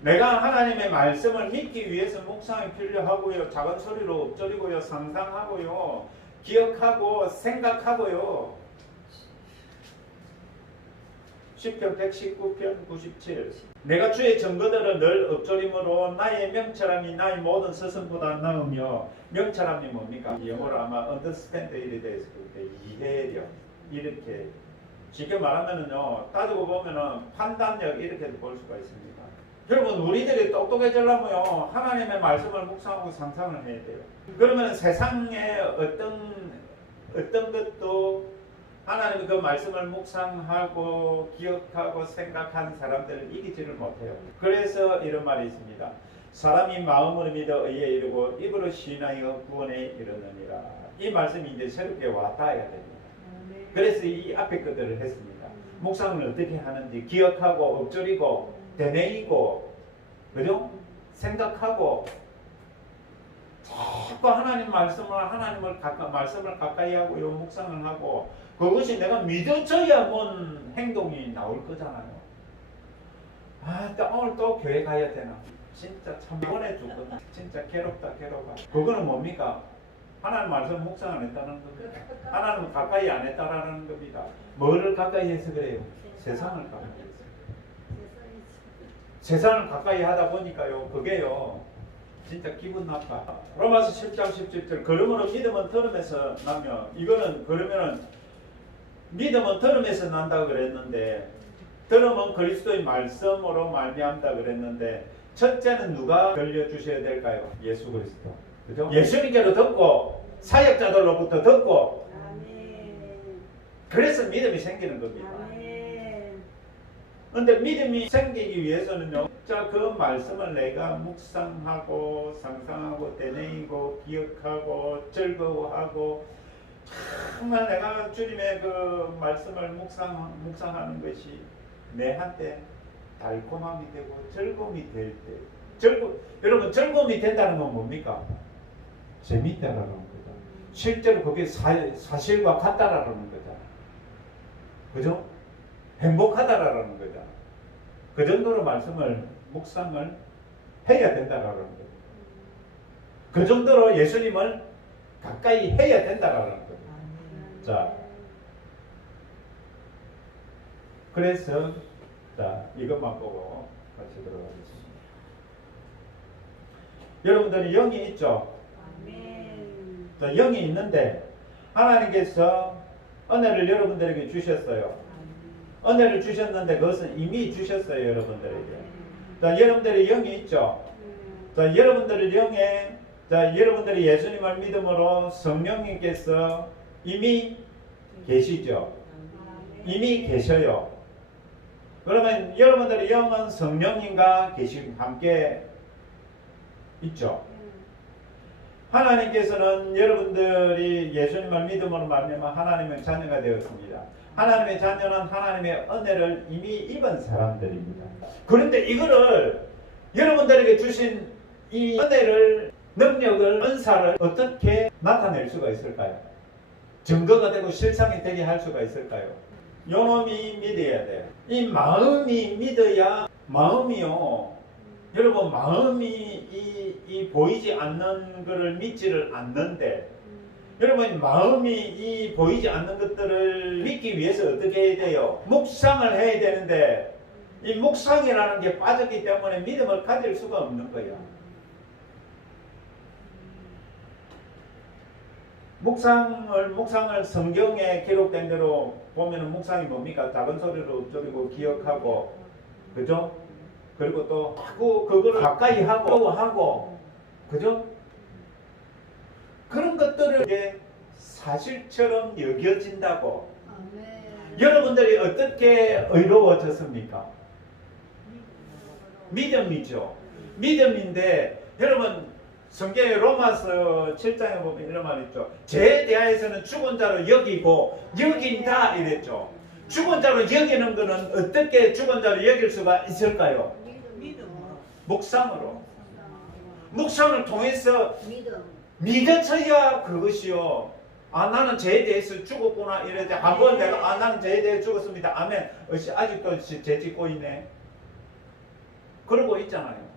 내가 하나님의 말씀을 믿기 위해서 묵상이 필요하고요, 작은 소리로 읊조리고요, 상상하고요, 기억하고 생각하고요. 시편 119편 97. 내가 주의 증거들을 늘 읊조림으로 나의 명철함이 나의 모든 스승보다 나으며. 명철함이 뭡니까? 영어로 아마 understand 이래 되어 이해력, 이렇게 쉽게 말하면은요, 따지고 보면은 판단력, 이렇게도 볼 수가 있습니다. 여러분, 우리들이 똑똑해지려면요, 하나님의 말씀을 묵상하고 상상을 해야 돼요. 그러면 세상에 어떤 것도 하나님의 그 말씀을 묵상하고 기억하고 생각하는 사람들을 이기지를 못해요. 그래서 이런 말이 있습니다. 사람이 마음으로 믿어 의에 이르고 입으로 시인하여 구원에 이르느니라. 이 말씀이 이제 새롭게 와닿아야 됩니다. 그래서 이 앞에 것들을 했습니다. 묵상을 어떻게 하는지 기억하고 엎조리고 되뇌이고 그죠? 생각하고 자꾸 하나님 말씀을 가까이 하고 요 묵상을 하고 그것이 내가 믿어져야 뭔 행동이 나올 거잖아요. 오늘 또 교회 가야 되나? 진짜 참 피곤해 죽겠다. 진짜 괴롭다. 그거는 뭡니까? 하나님 말씀 묵상 안 했다는 겁니다. 하나님을 가까이 안 했다라는 겁니다. 뭐를 가까이 해서 그래요? 세상을 가까이 해서. 세상을 가까이 하다 보니까요. 그게요. 진짜 기분 나빠. 로마서 10장 17절 그러므로 믿음은 들음에서 나며 이거는 그러면은 믿음은 들음에서 난다고 그랬는데 들음은 그리스도의 말씀으로 말미암다 그랬는데 첫째는 누가 들려주셔야 될까요? 예수 그리스도. 그죠? 예수님께로 듣고 사역자들로부터 듣고 그래서 믿음이 생기는 겁니다. 그런데 믿음이 생기기 위해서는요. 자, 그 말씀을 내가 묵상하고 상상하고 되뇌이고 기억하고 즐거워하고 정말 내가 주님의 그 말씀을 묵상하는 것이 내한테 달콤함이 되고 즐거움이 될 때 여러분 즐거움이 된다는 건 뭡니까? 재미있다라는 거죠. 실제로 그게 사실과 같다라는 거잖아. 그죠? 행복하다라는 거죠. 그 정도로 말씀을 묵상을 해야 된다라는 거죠. 그 정도로 예수님을 가까이 해야 된다라는 거죠. 자, 그래서 자 이것만 보고 같이 들어가겠습니다. 여러분들이 영이 있죠? 자, 영이 있는데 하나님께서 은혜를 여러분들에게 주셨어요. 은혜를 주셨는데 그것은 이미 주셨어요. 여러분들에게. 자, 여러분들의 영이 있죠? 자, 여러분들의 영에 여러분들이 예수님을 믿음으로 성령님께서 이미 계시죠? 이미 계셔요. 그러면 여러분들의 영은 성령님과 함께 있죠? 하나님께서는 여러분들이 예수님을 믿음으로 말미암아 하나님의 자녀가 되었습니다. 하나님의 자녀는 하나님의 은혜를 이미 입은 사람들입니다. 그런데 이거를 여러분들에게 주신 이 은혜를 능력을 은사를 어떻게 나타낼 수가 있을까요? 증거가 되고 실상이 되게 할 수가 있을까요? 요놈이 믿어야 돼요. 이 마음이 믿어야 마음이요. 여러분 마음이 이 보이지 않는 것을 믿지를 않는데 여러분 마음이 이 보이지 않는 것들을 믿기 위해서 어떻게 해야 돼요? 묵상을 해야 되는데 이 묵상이라는 게 빠졌기 때문에 믿음을 가질 수가 없는 거예요. 묵상을 성경에 기록된 대로 보면은 묵상이 뭡니까? 작은 소리로 엎드리고 기억하고, 그죠? 그리고 또 하고 그거를 가까이 하고, 그죠? 그런 것들을 이제 사실처럼 여겨진다고. 여러분들이 어떻게 의로워졌습니까? 믿음이죠. 믿음인데 여러분 성경의 로마서 7장에 보면 이런 말이 있죠. 죄에 대하여서는 죽은 자로 여기고 여긴다 이랬죠. 죽은 자로 여기는 것은 어떻게 죽은 자로 여길 수가 있을까요? 묵상으로. 묵상을 통해서 믿어져야 그것이요. 나는 죄에 대해서 죽었구나 이랬지. 한번 내가 나는 죄에 대해 죽었습니다. 아멘. 아직도 죄 짓고 있네. 그러고 있잖아요.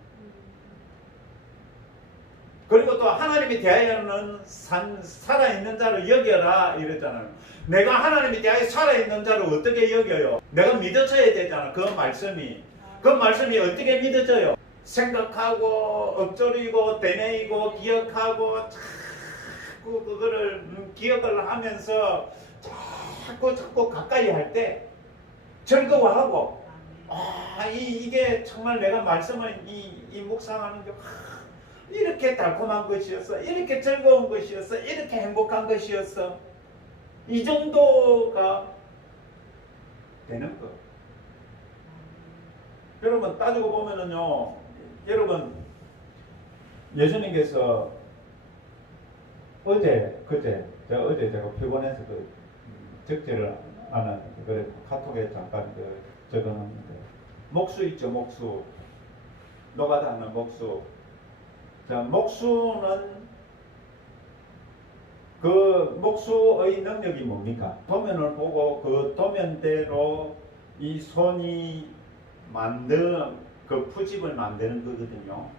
그리고 또 하나님이 대하여는 살아있는 자로 여겨라 이랬잖아요. 내가 하나님이 대하여 살아있는 자로 어떻게 여겨요? 내가 믿어져야 되잖아. 그 말씀이 어떻게 믿어져요? 생각하고 엎조리고 되뇌이고 기억하고 자꾸 그거를 기억을 하면서 자꾸 가까이 할 때 즐거워하고 이게 정말 내가 말씀을 이 묵상하는 게 이렇게 달콤한 것이었어. 이렇게 즐거운 것이었어. 이렇게 행복한 것이었어. 이 정도가 되는 거. 여러분 따지고 보면은요. 여러분 예수님께서 제가 어제 피곤해서 적재를 안 하는데, 그래 카톡에 잠깐 적어놨는데, 목수 있죠, 목수. 노가다 하는 목수. 자, 목수는 그 목수의 능력이 뭡니까? 도면을 보고 그 도면대로 이 손이 만든 그 푸집을 만드는 거거든요.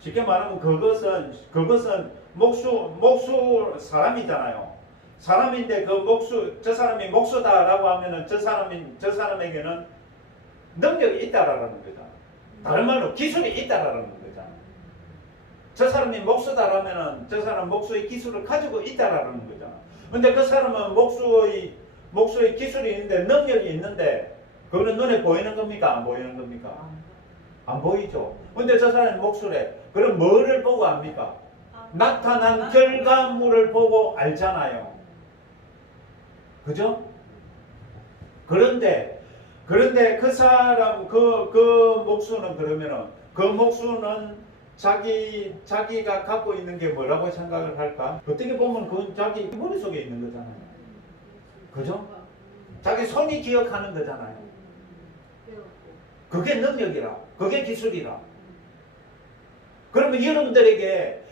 쉽게 말하면 그것은 목수 사람이잖아요. 사람인데 그 저 사람이 목수다라고 하면은 저 사람에게는 능력이 있다라는 거잖아. 다른 말로 기술이 있다라는 거잖아. 저 사람이 목수다라면은 저 사람 목수의 기술을 가지고 있다라는 거잖아. 근데 그 사람은 목수의 기술이 있는데 능력이 있는데 그거는 눈에 보이는 겁니까? 안 보이는 겁니까? 안 보이죠. 근데 저 사람이 목수래. 그럼 뭐를 보고 압니까? 나타난 결과물을 보고 알잖아요. 그죠? 그런데 그 사람 그 목수는 그러면은 그 목수는 자기가 갖고 있는 게 뭐라고 생각을 할까? 어떻게 보면 그건 자기 머릿속에 있는 거잖아요. 그죠? 자기 손이 기억하는 거잖아요. 그게 능력이라. 그게 기술이라. 그러면 여러분들에게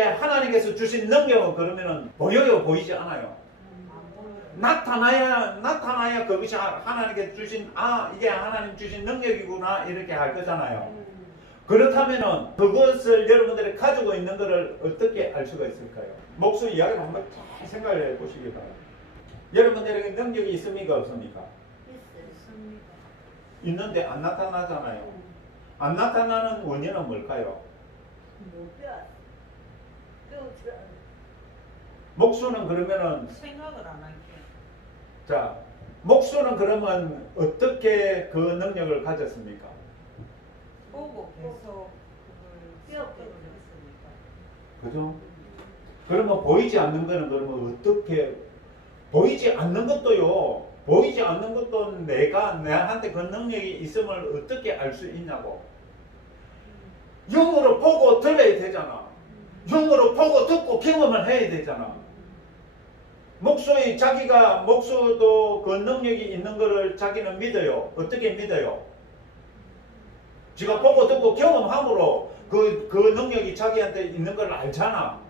하나님께서 주신 능력은 그러면은 보여요? 보이지 않아요? 나타나야 그것이 하나님께 주신, 이게 하나님 주신 능력이구나, 이렇게 할 거잖아요. 그렇다면은 그것을 여러분들이 가지고 있는 것을 어떻게 알 수가 있을까요? 목수 이야기를 한번 잘 생각을 해 보시기 바랍니다. 여러분들에게 능력이 있습니까? 없습니까? 있습니다. 있는데 안 나타나잖아요. 안 나타나는 원인은 뭘까요? 목수는 그러면은 생각을 안 할게. 자, 목수는 그러면 어떻게 그 능력을 가졌습니까? 보고 계속 그걸 습득을 했으니까. 그죠? 그러면 보이지 않는 거는 그러면 어떻게, 보이지 않는 것도 내한테 그 능력이 있음을 어떻게 알 수 있냐고. 영으로 보고 들어야 되잖아. 영으로 보고 듣고 경험을 해야 되잖아. 목수도 그 능력이 있는 거를 자기는 믿어요. 어떻게 믿어요? 지가 보고 듣고 경험함으로 그 능력이 자기한테 있는 걸 알잖아.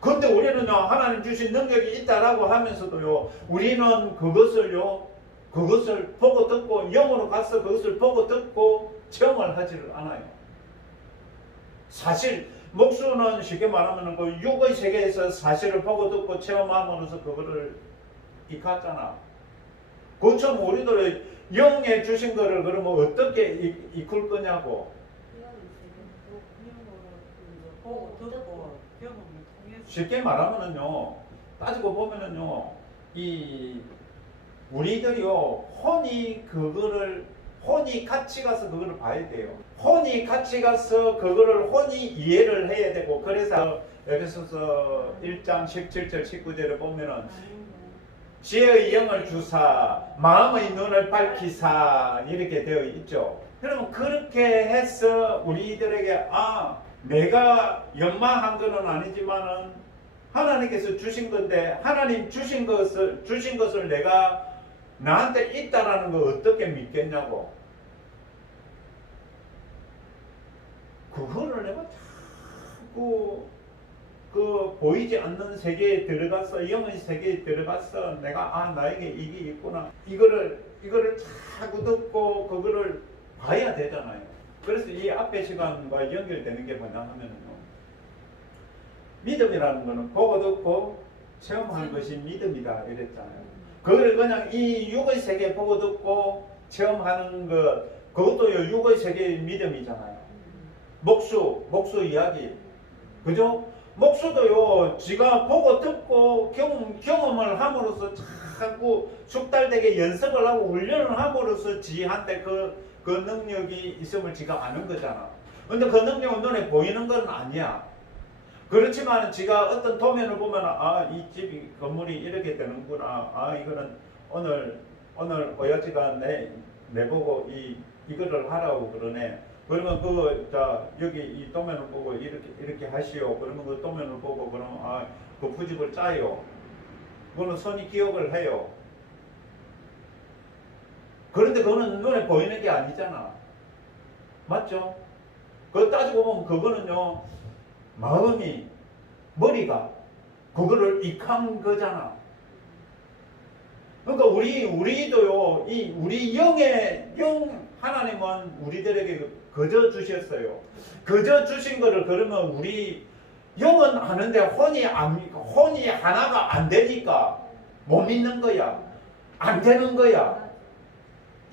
그런데 우리는요, 하나님 주신 능력이 있다라고 하면서도요, 우리는 그것을 보고 듣고, 영으로 가서 그것을 보고 듣고 체험을 하지를 않아요. 사실, 목수는 쉽게 말하면 그 육의 세계에서 사실을 보고 듣고 체험함으로써 그거를 이끌었잖아. 그처럼 우리도 영에 주신 거를 그러면 어떻게 이끌 거냐고. 보고 듣고 경험을 통해서. 쉽게 말하면은요, 따지고 보면은요, 우리들이요, 혼이 같이 가서 그거를 봐야 돼요. 혼이 같이 가서 그거를 혼이 이해를 해야 되고, 그래서 에베소서 1장 17절 19절을 보면은 지혜의 영을 주사 마음의 눈을 밝히사 이렇게 되어 있죠. 그러면 그렇게 해서 우리들에게 내가 연마한 것은 아니지만은 하나님께서 주신 건데 하나님 주신 것을 내가 나한테 있다라는 걸 어떻게 믿겠냐고. 그거를 내가 자꾸 그 보이지 않는 세계에 들어가서 영의 세계에 들어가서 내가 나에게 이게 있구나. 이거를 자꾸 듣고 그거를 봐야 되잖아요. 그래서 이 앞에 시간과 연결되는 게 뭐냐 하면은요. 믿음이라는 거는 보고 듣고 체험하는 것이 믿음이다 이랬잖아요. 그걸 그냥 이 육의 세계 보고 듣고 체험하는 것, 그것도 육의 세계의 믿음이잖아요. 목수 이야기. 그죠? 목수도요, 지가 보고 듣고 경험을 함으로써 자꾸 숙달되게 연습을 하고 훈련을 함으로써 지한테 그 능력이 있음을 지가 아는 거잖아. 근데 그 능력은 눈에 보이는 건 아니야. 그렇지만 지가 어떤 도면을 보면 이 집이 건물이 이렇게 되는구나. 이거는 오늘 오야지가 내보고 이거를 하라고 그러네. 그러면 여기 이 도면을 보고 이렇게 하시오. 그러면 그 도면을 보고 그러면 그 부집을 짜요. 그거는 선이 기억을 해요. 그런데 그거는 눈에 보이는 게 아니잖아. 맞죠? 그거 따지고 보면 그거는요, 마음이, 머리가 그거를 익한 거잖아. 그러니까 우리도요, 우리 하나님은 우리들에게 거저 주셨어요. 거저 주신 거를 그러면 우리 영은 아는데 혼이 하나가 안 되니까 못 믿는 거야. 안 되는 거야.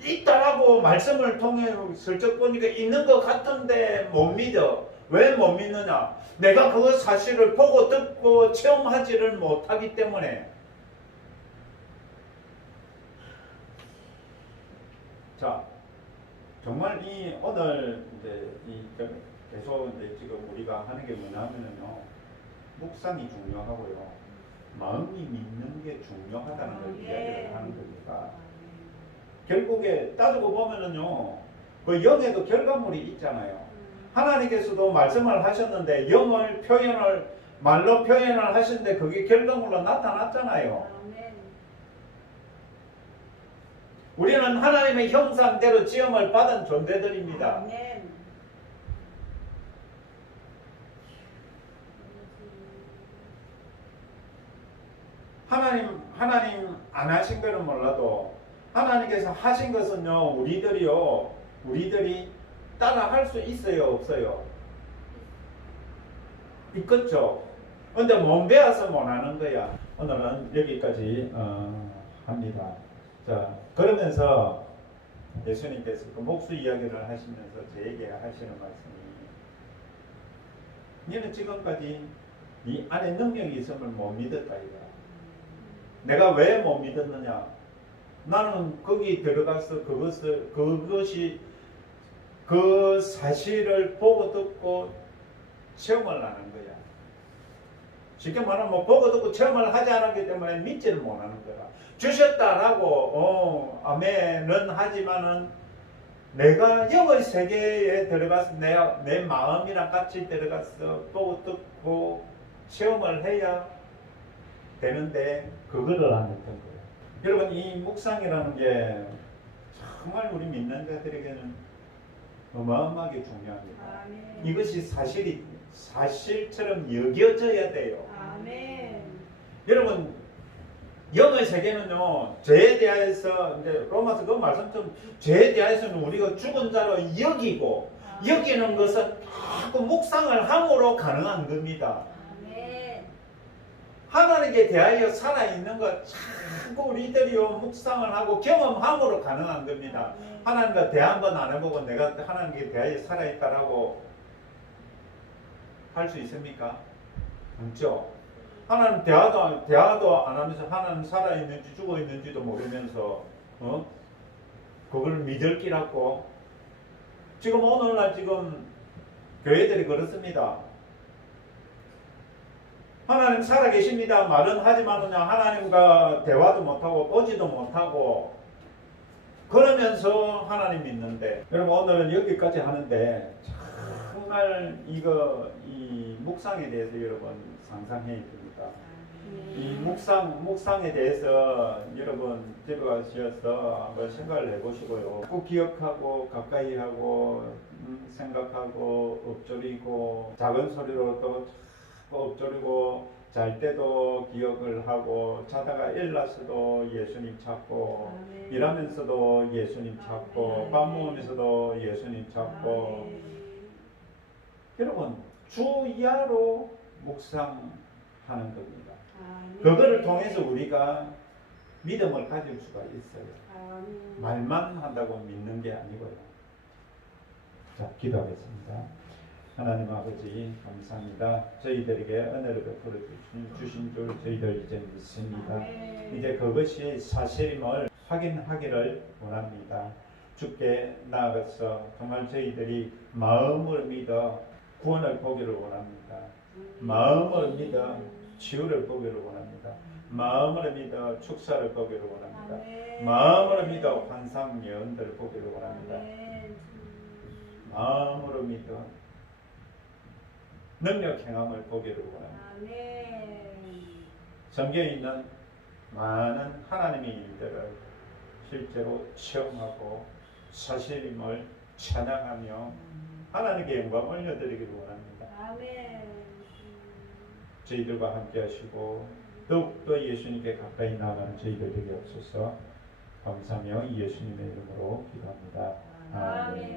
있다라고 말씀을 통해 슬쩍 보니까 있는 것 같은데 못 믿어. 왜 못 믿느냐? 내가 그 사실을 보고 듣고 체험하지를 못하기 때문에. 자, 정말 오늘 계속 지금 우리가 하는 게 뭐냐면요, 묵상이 중요하고요, 마음이 믿는 게 중요하다는 걸 이야기를 하는 겁니다. 결국에 따지고 보면은요, 그 영에도 결과물이 있잖아요. 하나님께서도 말씀을 하셨는데 말로 표현을 하셨는데 그게 결과물로 나타났잖아요. 우리는 하나님의 형상대로 지음을 받은 존재들입니다. 하나님 안 하신 거는 몰라도 하나님께서 하신 것은요, 우리들이 따라 할 수 있어요, 없어요? 있겠죠. 근데 못 배워서 못 하는 거야. 오늘은 여기까지 합니다. 자, 그러면서 예수님께서 그 목수 이야기를 하시면서 저에게 하시는 말씀이, 너는 지금까지 네 안에 능력이 있음을 못 믿었다 이거야. 내가 왜 못 믿었느냐? 나는 거기 들어가서 그것이 그 사실을 보고 듣고 체험을 하는 거야. 쉽게 말하면 보고 듣고 체험을 하지 않았기 때문에 믿지를 못하는 거야. 주셨다라고 아멘은 하지만은 내가 영의 세계에 들어가서 내 마음이랑 같이 들어가서 보고 듣고 체험을 해야 되는데 그거를 안 했던 거예요. 여러분, 이 묵상이라는 게 정말 우리 믿는 자들에게는 어마어마하게 중요합니다. 아멘. 이것이 사실처럼 여겨져야 돼요. 아멘. 여러분, 영의 세계는요, 죄에 대해서 이제 로마서 그 말씀처럼 죄에 대해서는 우리가 죽은 자로 여기고, 여기는 것은 자꾸 묵상을 함으로 가능한 겁니다. 하나님께 대하여 살아있는 것 자꾸 우리들이요 묵상을 하고 경험함으로 가능한 겁니다. 하나님과 대화 한번 안 해보고 내가 하나님께 대하여 살아있다라고 할 수 있습니까? 없죠. 하나님 대화도 안 하면서 하나님 살아있는지 죽어있는지도 모르면서 그걸 믿을 끼라고. 지금 오늘날 지금 교회들이 그렇습니다. 하나님 살아계십니다 말은 하지만 그냥 하나님과 대화도 못하고 보지도 못하고 그러면서 하나님 믿는데, 여러분 오늘은 여기까지 하는데 정말 이 묵상에 대해서 여러분 상상해야 됩니다. 이 묵상에 대해서 여러분 집에 가셔서 한번 생각을 해보시고요. 꼭 기억하고 가까이 하고 생각하고 엎조리고 작은 소리로 또 엎조리고 잘 때도 기억을 하고 자다가 일어났어도 예수님 찾고 일하면서도 예수님 찾고 밥 먹으면서도 예수님 찾고. 여러분 주야로 묵상하는 겁니다. 그거를 통해서 우리가 믿음을 가질 수가 있어요. 말만 한다고 믿는 게 아니고요. 자, 기도하겠습니다. 하나님 아버지 감사합니다. 저희들에게 은혜를 베풀어 주신 줄 저희들 이제 믿습니다. 이제 그것이 사실임을 확인하기를 원합니다. 주께 나아가서 정말 저희들이 마음을 믿어 구원을 보기를 원합니다. 마음을 믿어 치유를 보기를 원합니다. 마음을 믿어 축사를 보기를 원합니다. 마음을 믿어 환상예언들을 보기를 원합니다. 마음으로 믿어 능력 행함을 보기를 원합니다. 아멘. 성경에 있는 많은 하나님의 일들을 실제로 체험하고 사실임을 찬양하며 하나님께 영광 올려드리기를 원합니다. 아멘. 저희들과 함께 하시고 더욱더 예수님께 가까이 나가는 저희들 되게 없어서 감사하며 예수님의 이름으로 기도합니다. 아멘. 아멘.